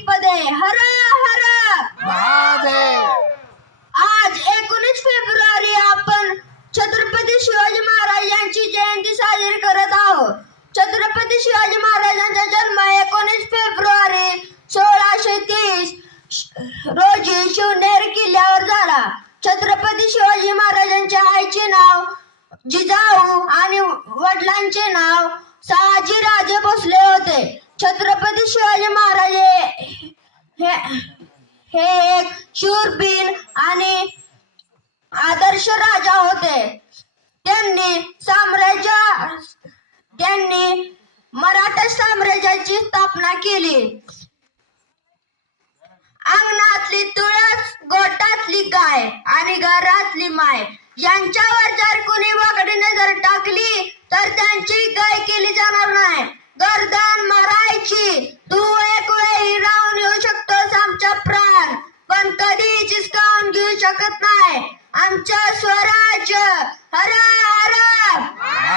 अधिक पदे. हर हर महादेव. आज 19 फेब्रुवारी आपण छत्रपती शिवाजी महाराज यांची जयंती साजरी करत आहोत. छत्रपती शिवाजी महाराजांचा जन्म 19 फेब्रुवारी 1630 रोजी शिवनेर किल्ल्यावर झाला. छत्रपती शिवाजी महाराजांच्या आईचे नाव जिजाऊ आणि वडिलांचे नाव शहाजीराजे भोसले होते. छत्रपती शिवाजी महाराज हे एक शूरवीर आणि आदर्श राजा होते. त्यांनी मराठा साम्राज्याची स्थापना केली. अंगणातली तुळस, गोठातली गाय आणि घरातली माय यांच्यावर जर कुणी वाकडी नजर टाकली तर त्यांची गाय केली जाणार नाही. गर्दन मारायची. तू एक वेळी राहून येऊ शकतोस आमचा प्राण, पण कधीच हिसकावून घेऊ शकत नाही आमचं स्वराज्य. हर हर हर हर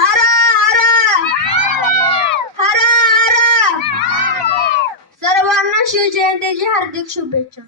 हर हर. सर्वांना शिवजयंतीची हार्दिक शुभेच्छा.